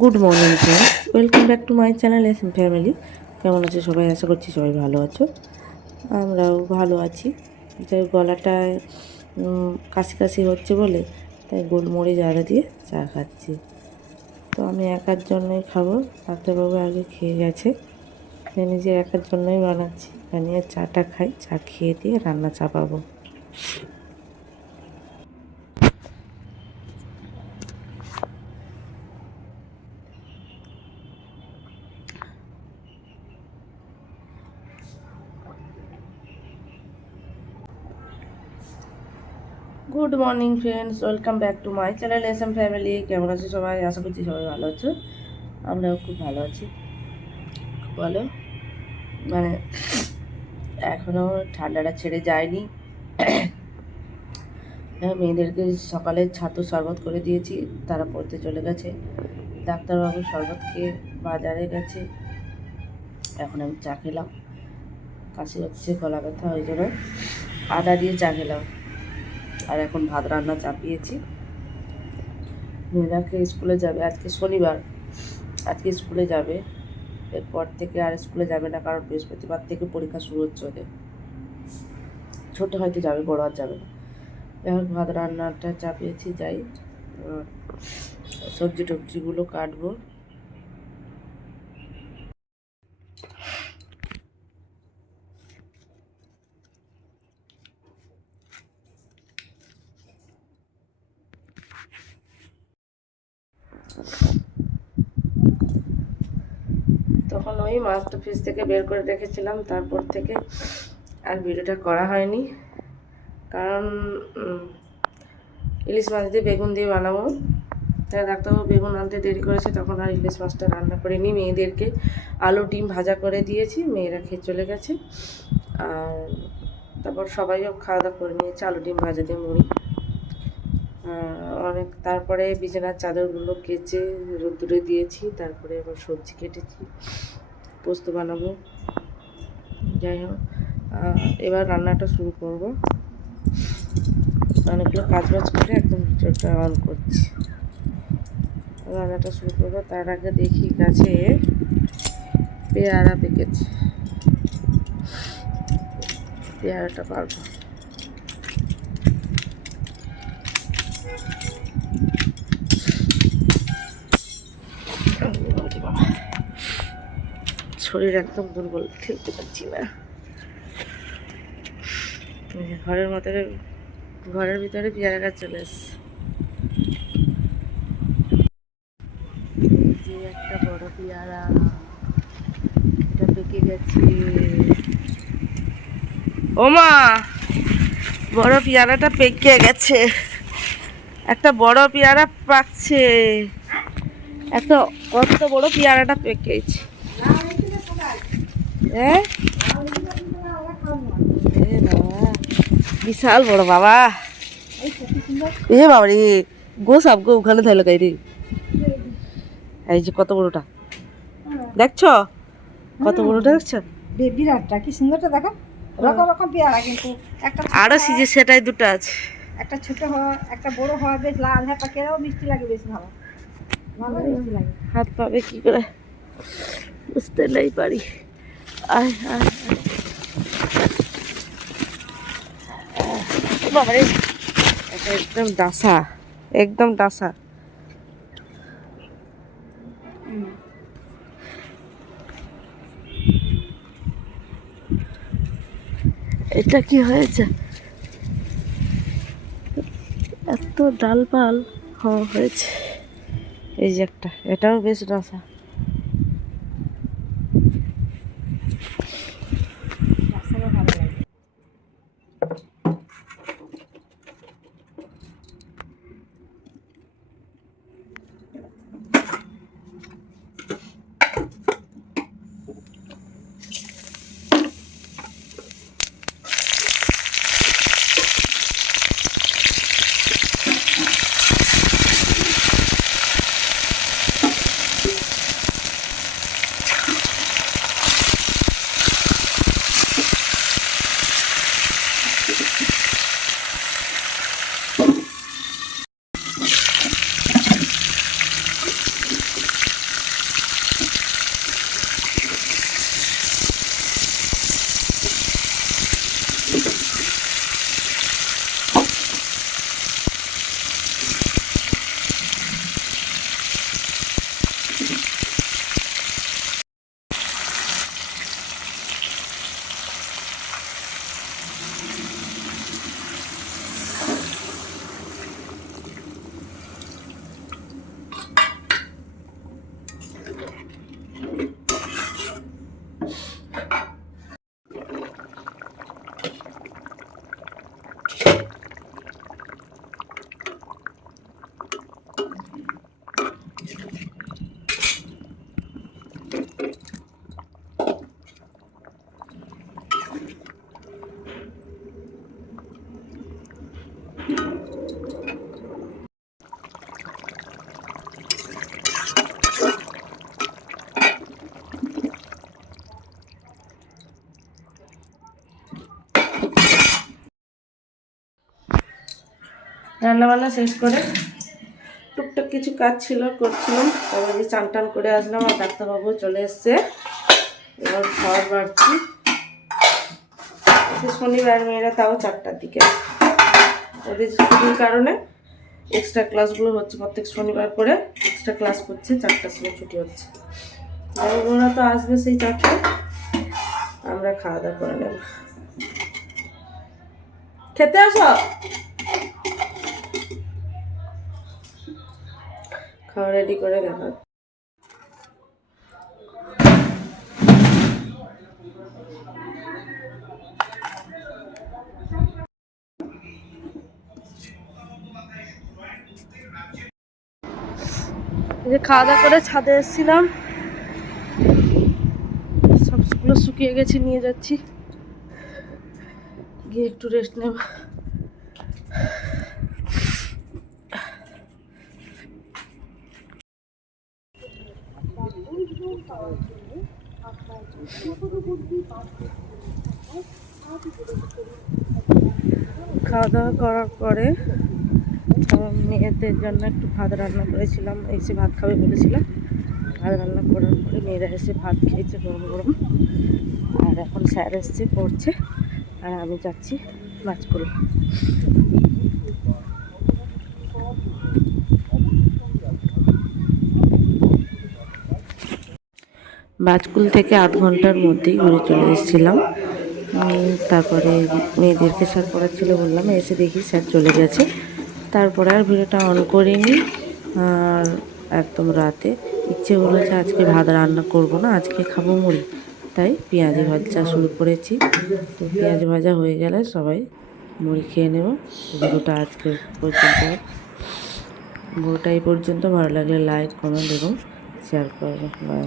Good morning friends, welcome back to my channel S M family. কেমন আছে সবাই? আশা করছি সবাই ভালো আছো, আমরাও ভালো আছি। যাই গলাটায় কাশি কাশি হচ্ছে বলে তাই গোলমরিচ আদা দিয়ে চা খাচ্ছি। তো আমি একার জন্যই খাবো, ডাক্তারবাবু আগে খেয়ে গেছে, নিজে একার জন্যই বানাচ্ছি। বানিয়ে চাটা খাই, চা খেয়ে দিয়ে রান্না চাপাবো। Good morning friends, welcome back to my channel S M family. কেমন আছে সবাই? আশা করছি সবাই ভালো আছো, আমরাও খুব ভালো আছি। বলো, মানে এখনও ঠান্ডাটা ছেড়ে যায়নি। মেয়েদেরকে সকালে ছাতু শরবত করে দিয়েছি, তারা পড়তে চলে গেছে। ডাক্তারবাবু শরবত খেয়ে বাজারে গেছে। এখন আমি চা খেলাম, কাশি হচ্ছে, গলা ব্যথা, ওই জন্য আদা দিয়ে চা খেলাম। আর এখন ভাত রান্না চাপিয়েছি। মেয়েরাকে স্কুলে যাবে, আজকে শনিবার, আজকে স্কুলে যাবে। এরপর থেকে আর স্কুলে যাবে না, কারণ বৃহস্পতিবার থেকে পরীক্ষা শুরু হচ্ছে ওদের। ছোটো হয়তো যাবে, বড় আর যাবে না। এখন ভাত রান্নাটা চাপিয়েছি, যাই সবজি টবজিগুলো কাটবো। তখন ওই মাছটা ফ্রিজ থেকে বের করে রেখেছিলাম, তারপর থেকে আর ভিডিওটা করা হয়নি, কারণ ইলিশ মাছ দিয়ে বেগুন দিয়ে বানাবো। তাই ডাক্তারবাবু বেগুন আনতে দেরি করেছে, তখন আর ইলিশ মাছটা রান্না করিনি। মেয়েদেরকে আলু ডিম ভাজা করে দিয়েছি, মেয়েরা খেয়ে চলে গেছে। আর তারপর সবাইও খাওয়া দাওয়া করে নিয়েছে, আলু ডিম ভাজা দিয়ে মুড়ি অনেক। তারপরে বিছানার চাদরগুলো কেচে রোদ্দুরে দিয়েছি, তারপরে আবার সবজি কেটেছি, পোস্ত বানাবো। যাই হোক, এবার রান্নাটা শুরু করব। অনেকগুলো কাজবাজ করে একদম ভিডিওটা অন করছি, রান্নাটা শুরু করবো। তার আগে দেখি গাছে পেয়ারা পেকেছে, পেয়ারাটা পারবো। শরীর একদম দুর্বল, খেলতে পারছি না। ঘরের ভিতরে পেয়ারা গাছ চলে এসছে। যে একটা বড় পেয়ারা, এটা পেকে গেছে। ওমা, বড় পেয়ারাটা পেকে গেছে, একটা বড় পেয়ারা পাকছে। এত কত বড় পেয়ারাটা পেকেছে। হ্যাঁ, বিশাল বড় বাবা। এ বাবা রে, গো সাপ গো, ওখানে থাকলো গাই রে। এই যে কত বড়টা দেখছো, কত বড়টা দেখছো? বিরাটটা কি সুন্দরটা দেখো, রকম রকম পেয়ারা, কিন্তু একটা আরো সিজে সেটাই দুটো আছে। একটা ছোট হয়, একটা বড় হয়, বেশ লাল হয়, পাকেরাও মিষ্টি লাগে, বেশ ভালো ভালো মিষ্টি লাগে। হাত পাবে কি করে বুঝতে নাই পারি। আয় আয় বাবারে, এটা একদম ডাসা, একদম ডাসা। এটা কি হয়েছে, এত ডালপাল হয়েছে। এই যে একটা, এটাও বেশ ডাসা। রান্নাবান্না শেষ করে টুকটাক কিছু কাজ ছিল করছিলাম, তারপরে যে চান টান করে আসলাম আর ডাক্তারবাবু চলে এসছে। এবার খাবার বাড়ছি। সে শনিবার মেয়েরা তাও 4টার দিকে, ওদের ছুটির কারণে এক্সট্রা ক্লাসগুলো হচ্ছে, প্রত্যেক শনিবার করে এক্সট্রা ক্লাস করছে, 4টার সময় ছুটি হচ্ছে। ওরা তো আসবে সেই 4টায়, আমরা খাওয়া দাওয়া করে নেব। খেতে আসো, খাওয়া রেডি করে দেখা। যে খাওয়া দাওয়া করে ছাদে এসেছিলাম, সবগুলো শুকিয়ে গেছে, নিয়ে যাচ্ছি, গিয়ে একটু রেস্ট নেব। খাওয়া দাওয়া করার পরে আমার মেয়েদের জন্য একটু ভাত রান্না করেছিলাম, এসে ভাত খাবে বলেছিলাম। ভাত রান্না করার পরে মেয়েরা এসে ভাত খেয়েছে গরম গরম। আর এখন স্যার এসছে, পড়ছে, আর আমি যাচ্ছি মাছগুলো। বাজকুল থেকে 8 ঘন্টার মধ্যেই ঘুরে চলে এসেছিলাম। তারপরে মেয়েদেরকে স্যার পড়াচ্ছিল বললাম, এসে দেখি স্যার চলে গেছে। তারপরে আর ভিডিওটা অন করিনি। আর একদম রাতে ইচ্ছে হলো যে আজকে ভাত রান্না করব না, আজকে খাবো মুড়ি, তাই পেঁয়াজি ভাজা শুরু করেছি। তো পেঁয়াজ ভাজা হয়ে গেলে সবাই মুড়ি খেয়ে নেব। ভিডিওটা আজকে পর্যন্ত, ভিডিওটা এই পর্যন্ত। ভালো লাগলে লাইক, কমেন্ট এবং শেয়ার করবেন। বাই।